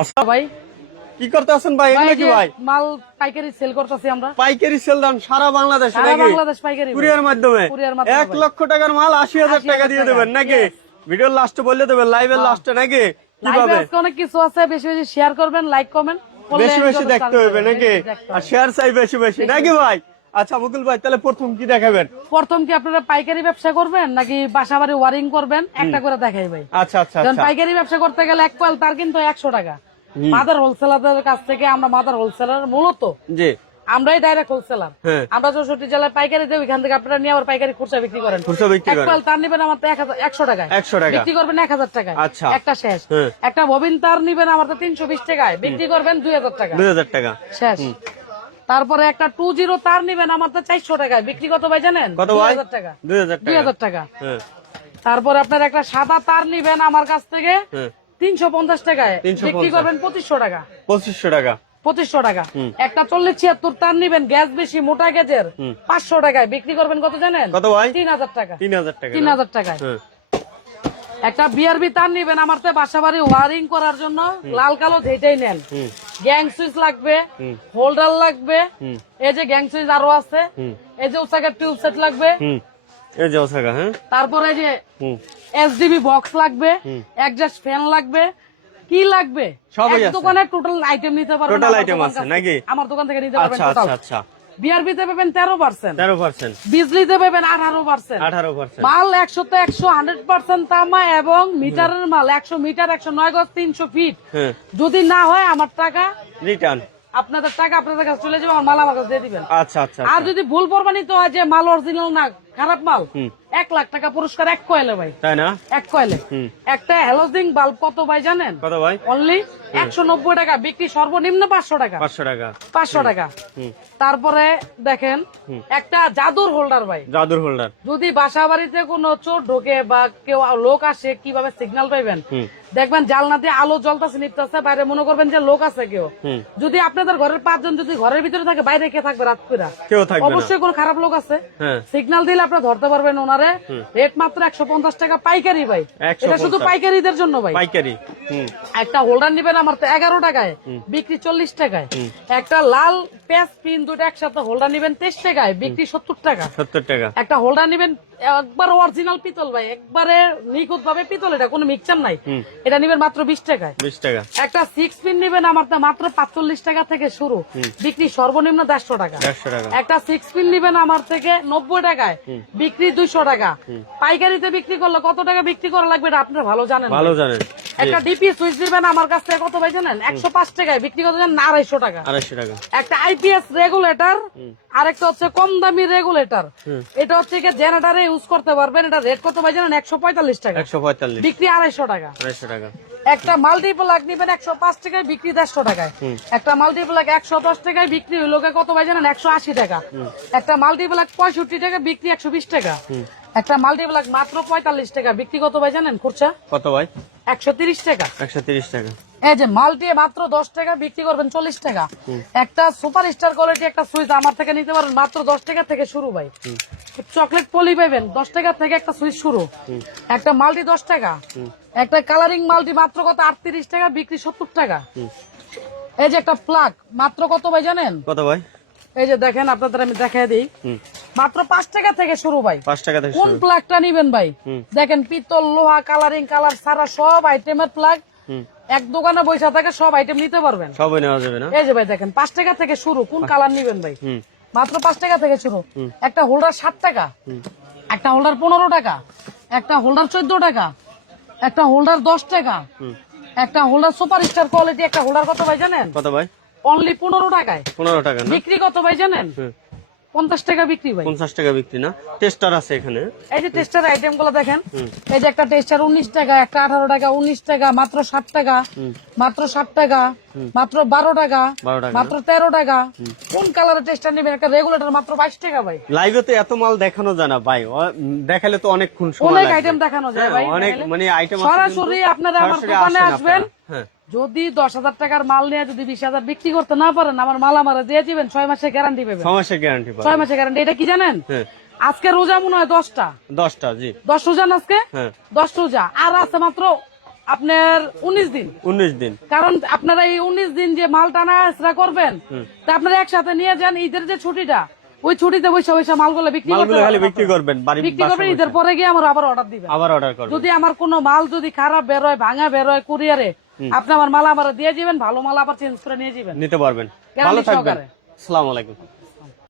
আচ্ছা ভাই কি করতে আছেন ভাই? এগুলো কি ভাই? মাল পাইকারি সেল করতেছি আমরা। পাইকারি সেল দাম সারা বাংলাদেশে সারা নাকি? বাংলাদেশ পাইকারি কুরিয়ার মাধ্যমে কুরিয়ার মাধ্যমে 1 লক্ষ টাকার মাল 80,000 টাকা দিয়ে দেবেন নাকি? ভিডিওর লাস্টে বলে দেবেন, লাইভের লাস্টে নাকি? লাইভে কিভাবে? আজকে অনেক কিছু আছে, বেশি বেশি শেয়ার করবেন, লাইক কমেন্ট বেশি বেশি দেখতে হবে নাকি? আর শেয়ার চাই বেশি বেশি নাকি ভাই? আচ্ছা মুকুল ভাই, তাহলে প্রথম কি দেখাবেন? প্রথম কি আপনারা পাইকারি ব্যবসা করবেন নাকি বাসাবাড়ি ওয়ারিং করবেন? একটা করে দেখাই ভাই। আচ্ছা আচ্ছা কারণ আচ্ছা পাইকারি ব্যবসা করতে গেলে এক কয়েল তার কিন্তু 100 টাকা। মাদার হোলসেলারদের কাছ থেকে আমরা মাদার হোলসেলার মূলত জি আমরাই ডাইরেক্ট হোলসেলার। হ্যাঁ। আমরা 64 জেলায় পাইকারি দেব, এখান থেকে আপনারা নিয়ে আবার পাইকারি খুচরা বিক্রি করেন। খুচরা বিক্রি এক করেন। কয়েল তার নিবেন আমার তো 100 টাকায়, 100 টাকা বিক্রি করবেন 1000 টাকায়। আচ্ছা। একটা শেষ। হ্যাঁ। একটা ববিন তার নিবেন আমার তো 320 টাকায়, বিক্রি করবেন 2000 টাকা। 2000 টাকা শেষ। তারপরে একটা 20 তার নিবেন আমার তো 400 টাকায়, বিক্রি কত ভাই জানেন? কত ভাই? 2000 টাকা। 2000 টাকা 2000 টাকা। হ্যাঁ তারপরে আপনার একটা সাদা তার নিবেন আমার কাছ থেকে হ্যাঁ 350 টাকায়, 350 বিক্রি করবেন 2500 টাকা। 2500 টাকা 2500 টাকা। একটা 40-76 তার নিবেন, গ্যাস বেশি, মোটা গ্যাসের, 500 টাকায়, বিক্রি করবেন কত জানেন? কত ভাই? 3000 টাকা। 3000 টাকা 3000 টাকায়। হ্যাঁ একটা বিআরবি তার নিবেন আমার তো বাসা বাড়ি ওয়ারিং করার জন্য, লাল কালো যেটাই নেন। গ্যাং সুইচ লাগবে, হোল্ডার লাগবে, এই যে গ্যাং সুইচ আরো আছে, এই যে ওসাকার টিউব সেট লাগবে, এই যে ওসাকা হ্যাঁ তারপরে এই যে এসডিবি বক্স লাগবে, অ্যাডজাস্ট ফ্যান লাগবে, কি লাগবে সবই এক আছে। দোকানে টোটাল আইটেম নিতে পারবেন। টোটাল আমার আইটেম দোকান আছে কাছে। নাকি? আমার দোকান থেকে নিতে পারবেন আচ্ছা টোটাল। আচ্ছা আচ্ছা বিআরবিতে পাবেন 13%, 13% বিজলিতে পাবেন 18%, 18% মাল 100 তে 100 100% তামা এবং মিটারের মাল 100 মিটার 109 গজ 300 ফিট। হ্যাঁ যদি না হয় আমার টাকা, রিটার্ন আপনাদের টাকা আপনাদের কাছে চলে যাবে, আমার মাল আমার কাছে দিয়ে দিবেন। আচ্ছা আচ্ছা আর যদি ভুল প্রমাণিত হয় যে মাল অরিজিনাল না, খারাপ মাল, 1 লাখ টাকা পুরস্কার এক কয়েলে ভাই, তাই না? এক কয়েলে। একটা হ্যালোজিং বাল্ব কত ভাই জানেন? কত ভাই? অনলি 190 টাকা, বিক্রি সর্বনিম্ন 500 টাকা। 500 টাকা 500 টাকা। তারপরে দেখেন একটা জাদুর হোল্ডার ভাই, জাদুর হোল্ডার যদি বাসা বাড়িতে কোনো চোর ঢোকে বা কেউ লোক আসে, কিভাবে সিগন্যাল পাইবেন? দেখবেন জালনা দিয়ে আলো জ্বলতেছে নিপতেছে, বাইরে মনে করবেন যে লোক আছে কেউ। যদি আপনাদের ঘরের 5 জন যদি ঘরের ভিতরে থাকে, বাইরে কে থাকবে রাত করে? কেউ থাকবে না। অবশ্যই কোন খারাপ লোক আছে। হ্যাঁ সিগন্যাল দিলে আপনি ধরতে পারবেন ওনারে। রেট মাত্র 150 টাকা পাইকারি ভাই, 150 এটা শুধু পাইকারিদের জন্য ভাই। পাইকারি একটা হোল্ডার নিবেন আমার তো 11 টাকায়, বিক্রি 40 টাকায়। একটা লাল প্যাচ পিন দুটো একসাথে হোল্ডার নিবেন 23 টাকায়, বিক্রি 70 টাকা। 70 টাকা একটা হোল্ডার নিবেন একবার অরিজিনাল পিতল ভাই, একবারে নিখুঁত ভাবে পিতল, এটা কোনো মিক্সচার নাই, এটা নিবেন মাত্র 20 টাকায়। 20 টাকা একটা 6 পিন নিবেন আমার তো মাত্র 45 টাকা থেকে শুরু, বিক্রি সর্বনিম্ন 150 টাকা। 150 টাকা একটা 6 পিন নিবেন আমার থেকে 90 টাকায়, বিক্রি 200 টাকা। পাইকারিতে বিক্রি করলে কত টাকা বিক্রি করা লাগবে এটা আপনারা ভালো জানেন। ভালো জানেন। একটা ডিপি সুইচ দিবেন আমার কাছ থেকে কত ভাই জানেন? 105 টাকায়, বিক্রি করতে জানেন 250 টাকা। 250 টাকা একটা আইপিএস রেগুলেটর, আরেকটা হচ্ছে কম দামি রেগুলেটর, এটা হচ্ছে কি জেনারেটরে ইউজ করতে পারবেন। এটা রেট কত ভাই জানেন? 145 টাকা, 145 বিক্রি 250 টাকা। 250 টাকা একটা মাল্টিপ্লাগ নিবেন 105 টাকায়, বিক্রি 150 টাকায়। একটা মাল্টিপ্লাগ 110 টাকায়, বিক্রি হইল কত ভাই জানেন? 180 টাকা। একটা মাল্টিপ্লাগ 65 টাকা, বিক্রি 120 টাকা। একটা মাল্টিপ্লাগ মাত্র 45 টাকা, বিক্রি কত ভাই জানেন? খুচরা কত ভাই? 130 টাকা। 130 টাকা এই যে মাল্টি মাত্র 10 টাকা, বিক্রি করবেন 40 টাকা। একটা সুপার স্টার কোয়ালিটি একটা সুইচ আমার থেকে নিতে পারেন মাত্র 10 টাকা থেকে শুরু ভাই। চকলেট পলি পাবেন 10 টাকা থেকে একটা সুইচ শুরু। একটা মাল্টি 10 টাকা। একটা কালারিং মাল্টি মাত্র কত? 38 টাকা, বিক্রি 70 টাকা। এই যে একটা প্লাগ মাত্র কত ভাই জানেন? কত ভাই? এই যে দেখেন আপনাদের আমি দেখাই দিই, মাত্র 5 টাকা থেকে শুরু ভাই। 5 টাকা থেকে কোন শুরু। প্লাগটা নিবেন ভাই? দেখেন পিতল, লোহা, কালারিং, কালার ছাড়া সব আইটেমের প্লাগ এক দোকানে বৈশা থাকে, সব আইটেম নিতে পারবেন। সবই নেওয়া যাবে না? এই যে ভাই দেখেন 5 টাকা থেকে শুরু, কোন কালার নিবেন ভাই? মাত্র 5 টাকা থেকে শুরু। একটা হোল্ডার 7 টাকা, একটা হোল্ডার 15 টাকা, একটা হোল্ডার 14 টাকা, একটা হোল্ডার 10 টাকা, একটা হোল্ডার সুপার স্টার কোয়ালিটি একটা হোল্ডার কত ভাই জানেন? কত ভাই? অনলি 15 টাকায়। 15 টাকা না? বিক্রি কত ভাই জানেন? 50 টাকা বিক্রি ভাই। 50 টাকা বিক্রি না? টেস্টার আছে এখানে। এই যে টেস্টার আইটেম গুলো দেখেন, এই যে একটা টেস্টার 19 টাকা, একটা 18 টাকা, 19 টাকা, মাত্র 60 টাকা, মাত্র 60 টাকা, মাত্র 12 টাকা, 12 টাকা মাত্র 13 টাকা। কোন কালারের টেস্টার নেবেন? একটা রেগুলেটর মাত্র 22 টাকা ভাই। লাইভে তো এত মাল দেখানো যায় না ভাই, দেখালে তো অনেকক্ষণ সময় অনেক লাগবে। আইটেম দেখানো যায় ভাই, অনেক মানে আইটেম আছে, সরাসরি আপনারা আমার দোকানে আসবেন। হ্যাঁ যদি 10,000 টাকার মাল নিয়ে যদি 20,000 বিক্রি করতে না পারেন, আমার মাল আমার দিয়ে দিবেন, 6 মাসের গ্যারান্টি পাবেন। 6 মাসের গ্যারান্টি 6 মাসের গ্যারান্টি। এটা কি জানেন? আজকে রোজা মনে হয় 10টা, 10টা জি 10 রোজা না আজকে? হ্যাঁ 10 রোজা আর আছে মাত্র আপনার 19 দিন। 19 দিন। কারণ আপনারা এই 19 দিন যে মাল টানা আসরা করবেন, তা আপনারা একসাথে নিয়ে যান। ঈদের যে ছুটিটা, ওই ছুটিতে বসে মালগুলো বিক্রি করবেন, বিক্রি করবেন। ঈদের পরে গিয়ে আমার আবার অর্ডার দিবেন। যদি আমার কোনো মাল যদি খারাপ বেরোয়, ভাঙা বেরোয় কুরিয়ারে, আপনি আমার মাল আমার দিয়ে যাবেন, ভালো মাল আবার চেঞ্জ করে নিয়ে যাবেন, নিতে পারবেন। ভালো থাকবেন। আসসালামু আলাইকুম।